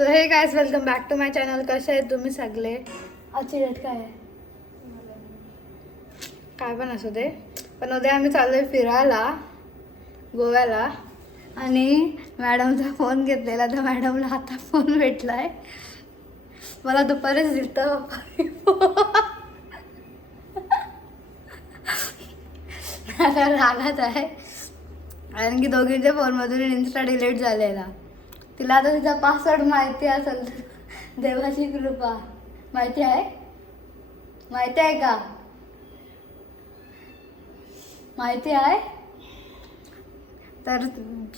So hey guys welcome back to my channel. कसे आहेत तुम्ही सगळे? आजची डेट काय आहे? काय पण असू दे, पण उद्या आम्ही चाललोय फिरायला गोव्याला. आणि मॅडमचा फोन घेतलेला, तर मॅडमला आता फोन भेटलाय. मला दुपारीच दिसतं आता रागात आहे कारण की दोघींच्या फोनमधून इन्स्टा डिलीट झालेला. तिला आता तिचा पासवर्ड माहिती असेल. देवाची कृपा. माहिती आहे? माहिती आहे का? माहिती आहे. तर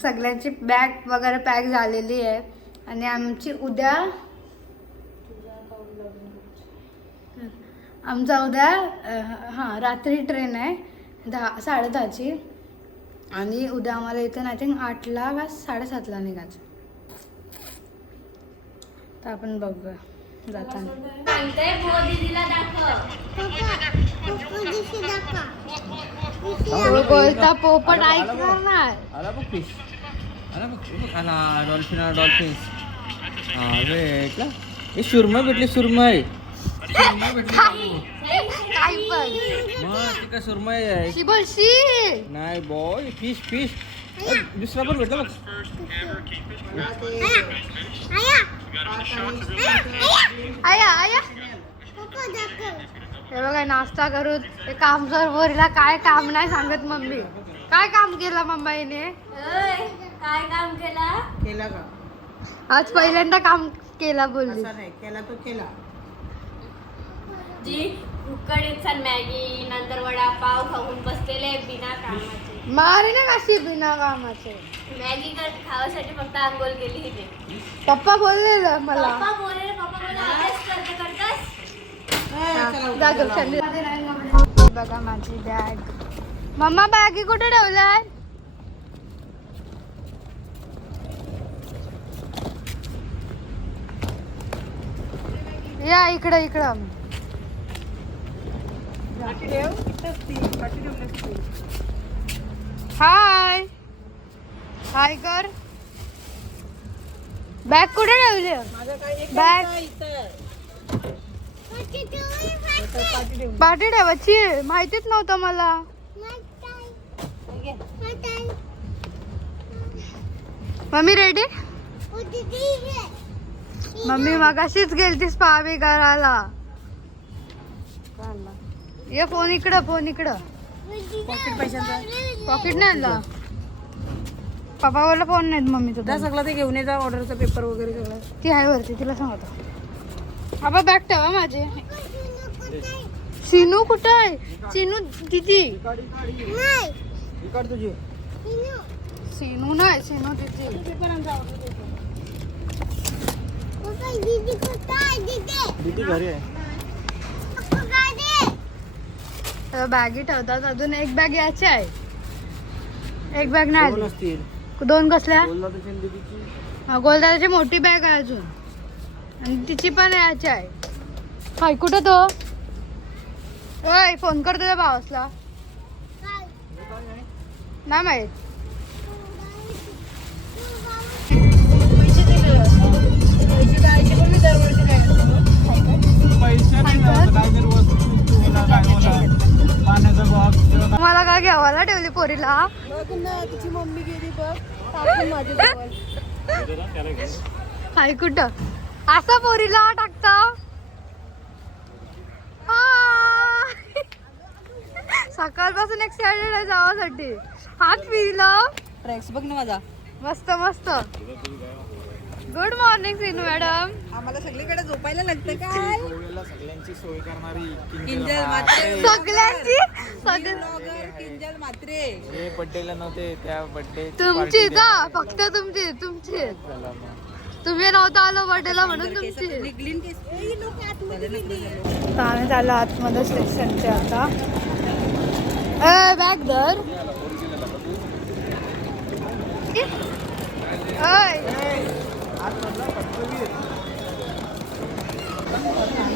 सगळ्यांची बॅग वगैरे पॅक झालेली आहे आणि आमची उद्या रात्री ट्रेन आहे 10:30ची. आणि उद्या आम्हाला इथं आय थिंक 8ला का 7:30ला निघायचं. तर आपण बघूया जाताना. बोलता पोपट ऐकणार नाही. डॉल्फिन सुरमई भेटली. सुरमई काय पण सुरमई आहे. बोलशी नाही बॉय. फिश फिश दुसरा पण भेटला बघ. आया आया हे बघा नाश्ता करू. ते काम कर बोरीला. काय काम नाही सांगत मम्मी. काय काम केलं मम्मीने? काय काम केला का? आज पहिल्यांदा काम केला बोलली. केला तो केला. जी उकडीत मॅगी नंतर वडापाव खाऊन बसलेले बिना कामाचे. मारी ना कशी बिना कामाचे. मॅगी खावासाठी फक्त आंघोळ केली हिने. पप्पा बोलले मला. पप्पा बोलले अभ्यास करतास. बघा माझी बॅग. मम्मा बॅगी कुठे ठेवलाय? या इकडं इकडं. हाय हाय कर. बॅग कुठे ठेवली? बॅग पाठी ठेवायची. माहितीच नव्हतं मला. Mummy ready? मम्मी मगाशीच गेलतीस पावी करायला. ये फोन इकडं. फोन इकडं. पॉकेट पैशांचा पॉकेट नाही आणला. पप्पा बोलला फोन नाहीत मम्मीचा. सगळं ते घेऊन येतात. ऑर्डरचा पेपर वगैरे सगळं. ती आहे वरती. तिला सांगतो. बाबा बॅग ठेवा माझे. सिनू कुठं आहे? सिनू दिदी. तुझी सिनू नाही. सिनू दिदी. दीदी घरी आहे. बॅगी ठेवतात. अजून एक बॅग याची आहे. एक बॅग नाही आली. असतील. 2 कसल्या? दीदीची गोलदाराची मोठी बॅग आहे अजून. आणि तिची पण याची आहे. हाय कुठं तो? ओय फोन कर तुझ्या भावासला. नाही माहित. मला काय घ्यावाला ठेवली पोरीला? तिची मम्मी गेली बघ. हाय कुठं? असा पोरीला टाकता. सकाळपासून एक्साइटेड आहे जावासाठी. हात पिला. ट्रॅक्स बघ ना माझा. मस्त मस्त. Good morning Sinu madam. आम्हाला सगळीकडे झोपायला लागतं काय? सगळ्यांची सोय करणारी किंजल मात्रे. सगळ्यांची किंजल मात्रे. हे बर्थडेला नव्हते. त्या बर्थडे तुमची का? फक्त तुमची. तुमची तुम्ही नव्हता आलो बर्थडेला म्हणून तुमची. आम्ही चाललो आतमध्ये स्टेशनचे आता. बॅग धर.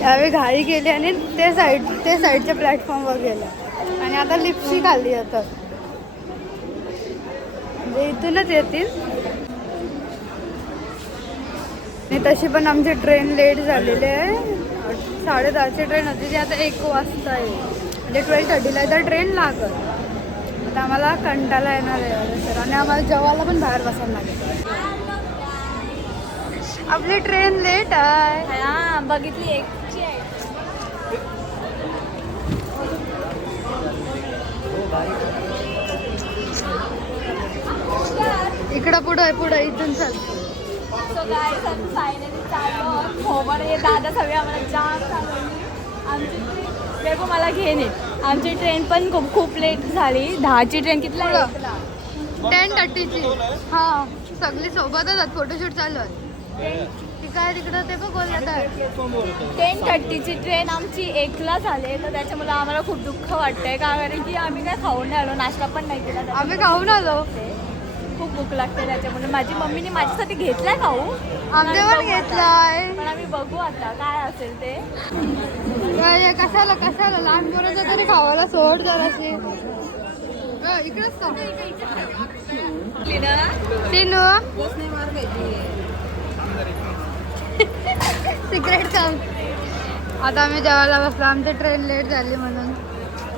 यावेळी घाई केली आणि ते साईडच्या प्लॅटफॉर्मवर गेलं आणि आता लिप्सी खाल्ली आता. म्हणजे इथूनच येतील. आणि तशी पण आमची ट्रेन लेट झालेली आहे. 10:30ची ट्रेन होती ती आता 1 वाजता आहे. म्हणजे 12:30ला तर ट्रेन लागत. आता आम्हाला कंटाळा येणार आहे सर आणि आम्हाला जेवायला पण बाहेर बसायला लागेल. आपली ट्रेन लेट आहे. हा बघितली एकची आहे. इकडं पुढं इथून चल. सो गाईस आम्ही फायनली चाललो खोबर हे दादा सगळे आम्हाला जाम चालवली. आमची ट्रेन बेगो मला घेणे. आमची ट्रेन पण खूप लेट झाली. 10ची ट्रेन कितीला आहे? 10:30ची. हा सगळी सोबतच आहेत. फोटोशूट चालू आहे. ती काय तिकडं ते पण बोलत आहे. 10:30ची ट्रेन आमची 1ला झाली. तर त्याच्यामुळे आम्हाला खूप दुःख वाटतंय कारण की आम्ही काय खाऊन नाही आलो, नाश्ता पण नाही केला. आम्ही खाऊन आलो. खूप भूक लागते त्याच्यामुळे माझी मम्मीने माझ्यासाठी घेतलाय खाऊ. आमच्या पण घेतलाय. पण आम्ही बघू आता काय असेल ते. कशाला लहान पोराचं तरी खावायला सोड जराशी. इकडेच का सिनू सिक्रेट काम. आता आम्ही जेवायला बसलो. आमची ट्रेन लेट झाली म्हणून.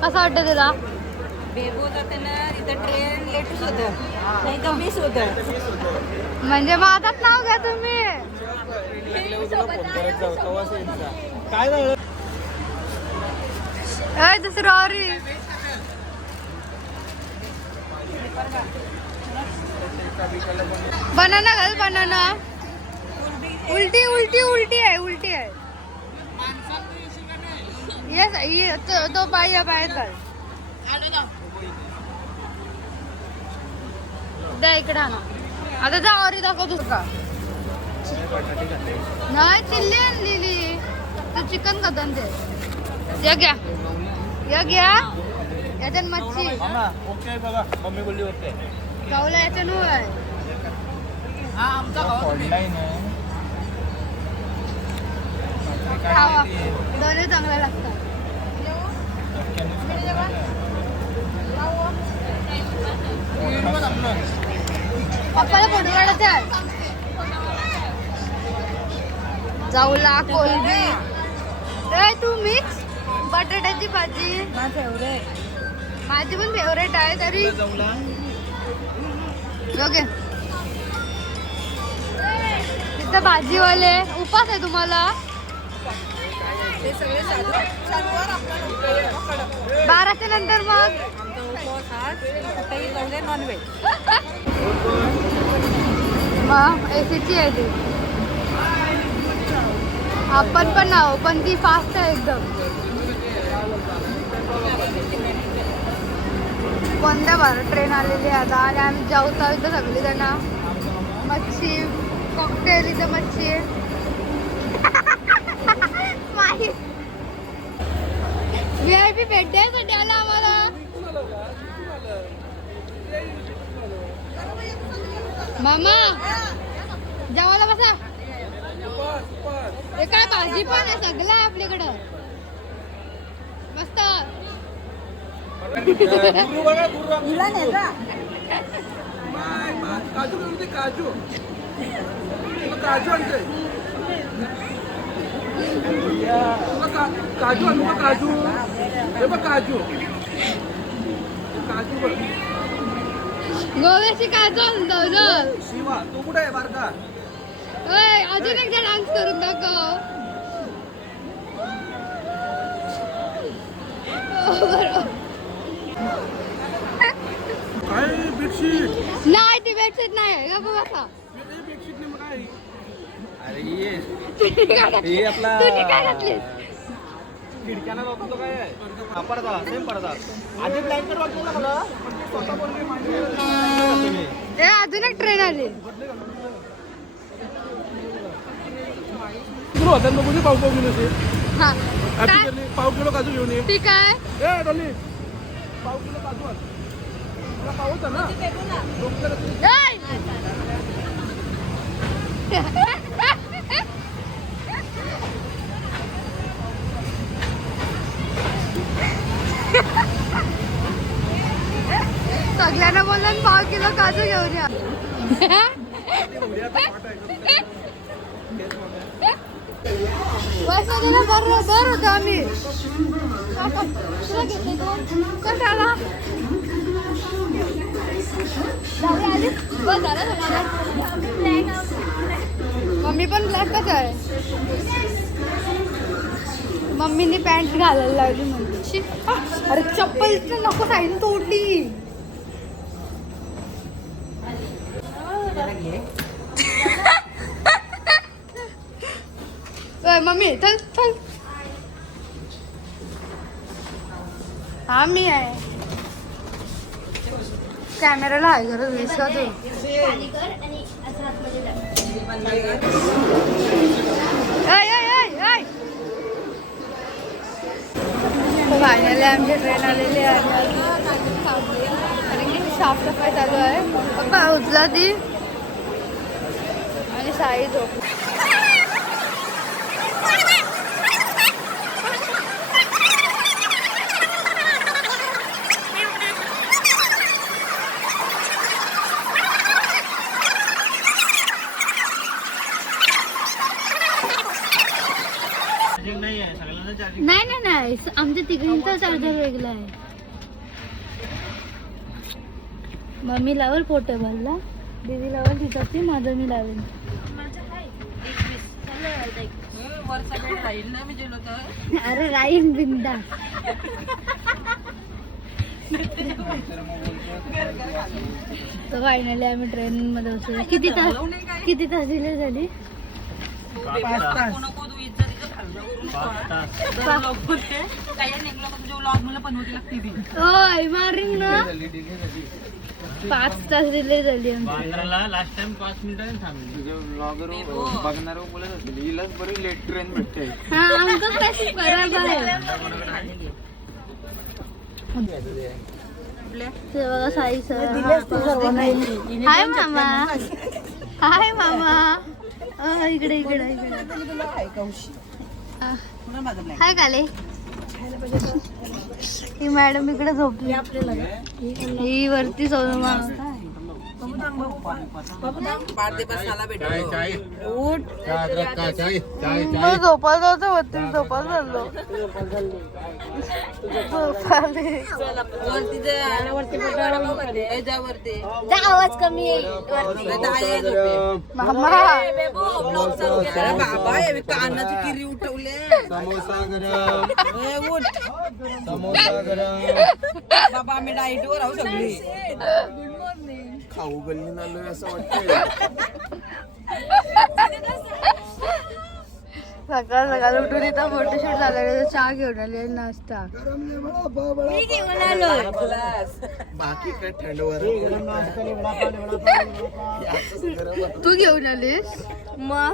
कसं वाटतं तुला? बेबो जाताना तिथं ट्रेन लेटच होतं, नाही तर मिस होतं. म्हणजे माझंच नाव घ्या तुम्ही. काय झालं? दुसरं ऑरी बनाना घाल. बनाना उलटी आहे. येस तो बाहेर घाल. द्या इकडे ना. आता जा ऑरी दाखवतो का? नाही चिल्ली आणलेली. तू चिकन खातं ते. या घ्या याच्यात मच्छी. ओके बघा मम्मी बोलली ओके. गावला याच्या नो आहे. ऑनलाईन आहे. खावा दोन्ही चांगले लागतात. पप्पाला फोटो काढायचे आहे. जाऊला कोलबी. तू मिक्स बटाट्याची भाजी माझी पण फेवरेट आहे. तरी ओके तिथं भाजीवाले उपास आहे तुम्हाला. 12च्या नंतर मग एसीची आहे ती. आपण पण नाव पण ती फास्ट आहे एकदम. वंदे भारत ट्रेन आलेली आहे आता आणि आम्ही जाऊत आहोत इथं सगळी जण. मच्छी कॉकटेल इथं मच्छी आहे. VIP भेटण्यासाठी आला आम्हाला. मामा जेवायला बसा. हे काय भाजी पण आहे सगळं आहे आपल्याकडं मस्त. गोव्याची काजू आणतो शिवा तू कुठे आहे बारका? अजून एकदा डान्स करून दाखव. काय बेडशीट? नाही ती बेडशीट नाही का बघा. बेडशीट नाही मग काय? अरे ये हे आपला काय घातलीस? खिडक्याला जातो तो काय आहे? पडदा सेम पडदा. आधी ब्लँकेट वाटतो ना मला पण ते स्वतः बोलले माझी. अजून एक ट्रेन आली. सुरू होतात मग कुठे पाव घेऊन येते. हा पाव किलो काजू घेऊन ये. ठीक आहे. ए डॉली पाव किलो काजू आण. मला पाव होता ना. सगळ्यांना बोलून 5 किलो काजू घेऊन या. वैष्णवीला बरं होतो आम्ही कशाला मम्मी पण ब्लॅकच आहे. मम्मीने पॅन्ट घालायला लावली म्हणजे. अरे चप्पल नको साईन तोडली. मम्मी चल चल. हा मी आहे. कॅमेराला आहे गरज विसरा तू. फायनली आमची ट्रेन आलेली आहे. आणि किती साफसफाई चालू आहे. पप्पा उचला ती आणि साई झोप. नाही आमच्या तिघींचा चार्जर वेगळा आहे. मम्मी लावल पोर्टेबलला, दीदी लावल तिथं, माझं मी लावेन. अरे राहीन बिंदा. तर फायनली आम्ही ट्रेन मध्ये बसलो. किती तास डिले झाली? 5 तास. ओय मारीन ना. 5 तास डिले झाली. लास्ट टाइम 5 मिनिटं थांबली. ब्लॉगर बघणार बोलत होते हिलाच बरी लेट ट्रेन भेटते. हा आमचं कसं बरोबर आहे. ते बघा साई सर. हाय मामा. हाय मामा. इकडे इकडे हाय काले. ही मॅडम इकडे झोपली. ही वरती सोनमा. झोपायला जायचं वरती. झोपायला चाललो. आवाज कमी मामा. कानाची किरी उठवले. बाबा आम्ही डाईटवर आहोत सगळी. खाऊ गल्ली आलोय असं वाटतंय. सकाळ सकाळ उठून इथं फोटोशूट झालं. चहा घेऊन आले. नाश्ता मी घेऊन आलोय. बाकी काय थंडवर तू घेऊन आलीस. मग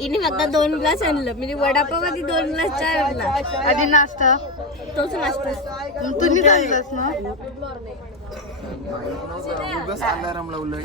इने फक्त 2 ग्लास आणलं. म्हणजे वडापाव आधी 2 ग्लास चहा आणला. आधी नाश्ता तोच नाश्ता तुम्ही आणलास ना. अलार्म लावलं.